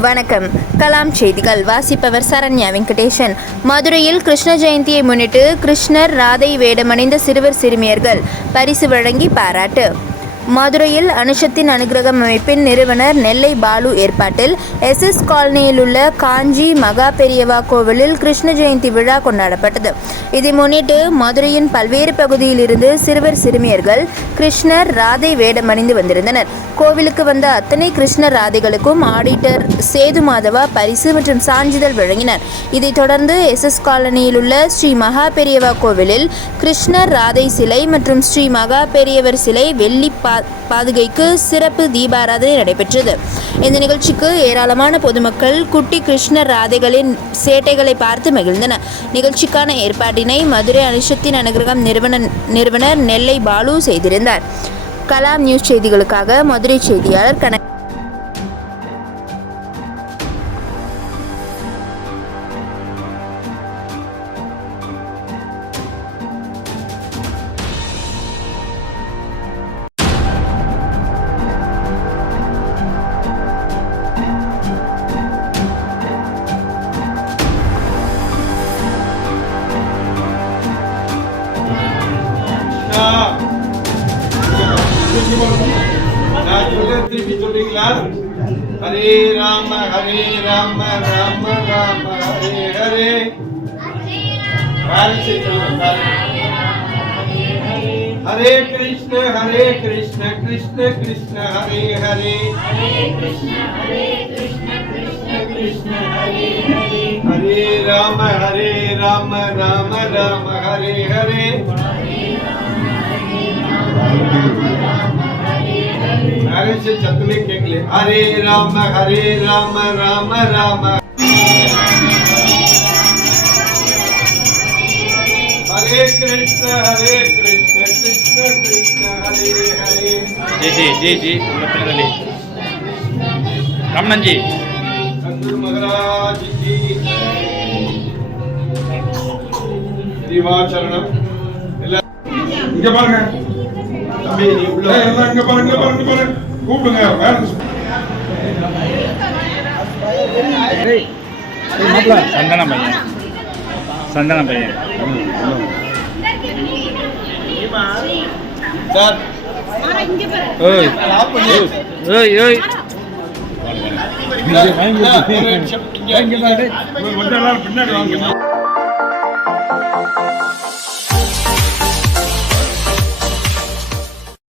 வணக்கம். கலாம் செய்திகள். வாசிப்பவர் சரண்யா வெங்கடேசன். மதுரையில் கிருஷ்ண ஜெயந்தியை முன்னிட்டு கிருஷ்ணர் ராதை வேடமணிந்த சிறுவர் சிறுமியர்கள் பரிசு வழங்கி பாராட்டு. மதுரையில் அனுஷத்தின் அனுகிரகம் அமைப்பின் நிறுவனர் நெல்லை பாலு ஏற்பாட்டில் எஸ்எஸ் காலனியில் உள்ள காஞ்சி மகா பெரியவா கோவிலில் கிருஷ்ண ஜெயந்தி விழா கொண்டாடப்பட்டது. இதை முன்னிட்டு மதுரையின் பல்வேறு பகுதியில் இருந்து சிறுவர் சிறுமியர்கள் கிருஷ்ணர் ராதை வேடமணிந்து வந்திருந்தனர். கோவிலுக்கு வந்த அத்தனை கிருஷ்ணர் ராதைகளுக்கும் ஆடிட்டர் சேது மாதவா பரிசு மற்றும் சான்றிதழ் வழங்கினர். இதைத் தொடர்ந்து எஸ்எஸ் காலனியில் உள்ள ஸ்ரீ மகா பெரியவா கோவிலில் கிருஷ்ணர் ராதை சிலை மற்றும் ஸ்ரீ மகா பெரியவர் சிலை வெள்ளிப்பா பாதுகைக்கு சிறப்பு தீபாராதனை நடைபெற்றது. இந்த நிகழ்ச்சிக்கு ஏராளமான பொதுமக்கள் குட்டி கிருஷ்ணர் ராதைகளின் சேட்டைகளை பார்த்து மகிழ்ந்தனர். நிகழ்ச்சிக்கான ஏற்பாட்டினை மதுரை அனுஷத்தின் அனுகிரகம் நிறுவன நிறுவனர் நெல்லை பாலு செய்திருந்தார். கலாம் நியூஸ் செய்திகளுக்காக மதுரை செய்தியாளர் கண गायत्री की जो निकला हरे राम हरे राम राम राम हरे हरे हरे कृष्ण हरे कृष्ण कृष्ण कृष्ण हरे हरे हरे राम हरे राम राम राम हरे हरे अरे से चतले केक ले हरे राम हरे राम राम राम। हरे कृष्ण हरे कृष्ण कृष्ण कृष्ण हरे हरे। जी जी जी जी रमणन जी सदगुरु महाराज जी दिवाचरण इनके पास தம்பி நீ உள்ள எல்லாம் இங்க பாருங்க பாருங்க கூப்பிடுங்க வேற சந்தன பையன் சந்தன பையன் சார் பின்னாடி வாங்க